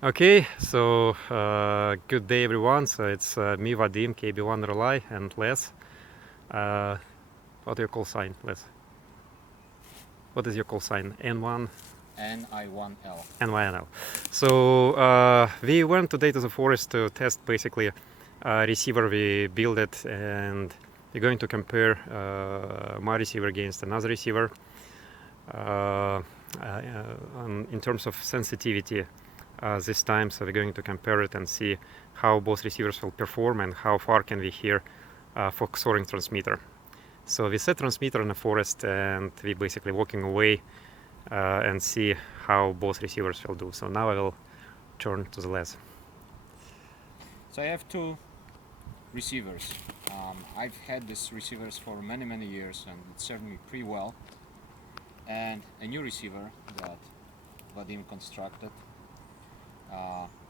Okay, so good day everyone. So it's me, Vadim, KB1RLI, and Les. What do you call sign, Les? What is your call sign? N1? NI1L. NYNL. So we went today to the forest to test basically a receiver we built it, and we're going to compare my receiver against another receiver in terms of sensitivity this time. So we're going to compare it and see how both receivers will perform and how far can we hear Fox soaring transmitter. So we set transmitter in the forest and we basically walking away and see how both receivers will do. So now I will turn to the Les. So I have two receivers. I've had these receivers for many years and it served me pretty well. And a new receiver that Vadim constructed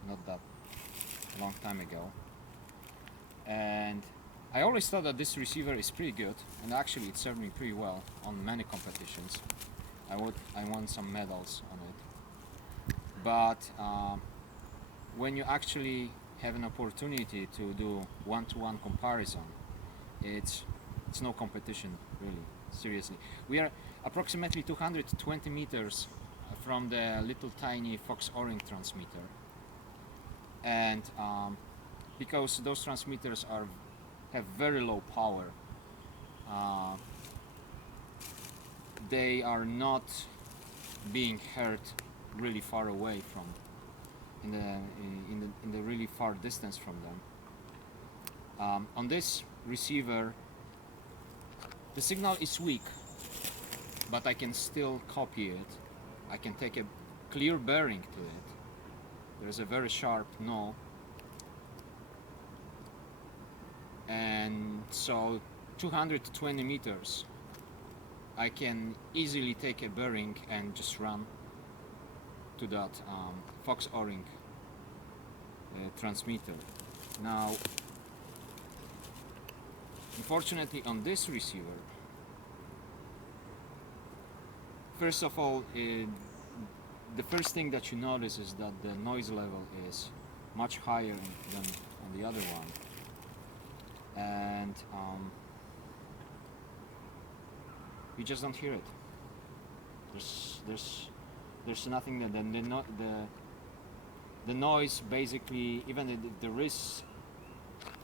not that long time ago. And I always thought that this receiver is pretty good, and actually it served me pretty well on many competitions. I won some medals on it. But when you actually have an opportunity to do one-to-one comparison, it's no competition, really, seriously. We are approximately 220 meters from the little tiny Fox O-ring transmitter, and because those transmitters have very low power, they are not being heard really far away from in the really far distance from them. On this receiver, the signal is weak, but I can still copy it. I can take a clear bearing to it. There's a very sharp null, and so 220 meters I can easily take a bearing and just run to that Fox O-ring transmitter. Now, unfortunately on this receiver, first of all, the first thing that you notice is that the noise level is much higher than on the other one, and you just don't hear it. There's nothing that the noise basically, even if there is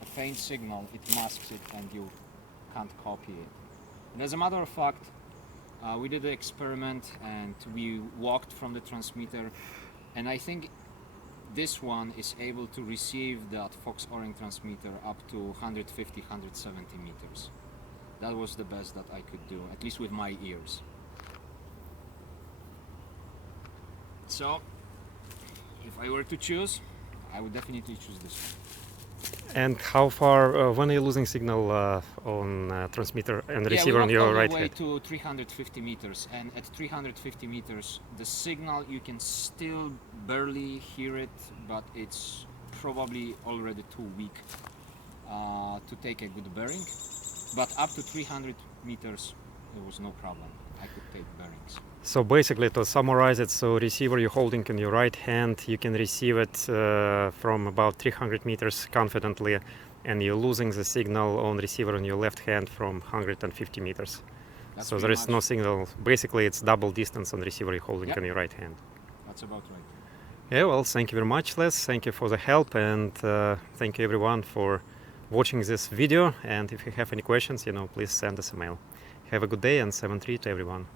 a faint signal, it masks it and you can't copy it. And as a matter of fact, we did the experiment and we walked from the transmitter, and I think this one is able to receive that Fox O-ring transmitter up to 150, 170 meters. That was the best that I could do, at least with my ears. So, if I were to choose, I would definitely choose this one. And how far, when are you losing signal on transmitter and receiver on your right hand? We walked all the way to 350 meters, and at 350 meters, the signal, you can still barely hear it, but it's probably already too weak to take a good bearing. But up to 300 meters, there was no problem. I could take bearings. So basically, to summarize it, so receiver you're holding in your right hand, you can receive it from about 300 meters confidently, and you're losing the signal on receiver on your left hand from 150 meters. That's so there is no signal. Basically, it's double distance on receiver you're holding in your right hand. That's about right. Yeah, well, thank you very much, Les. Thank you for the help, and thank you everyone for watching this video. And if you have any questions, please send us a mail. Have a good day, and 7-3 to everyone.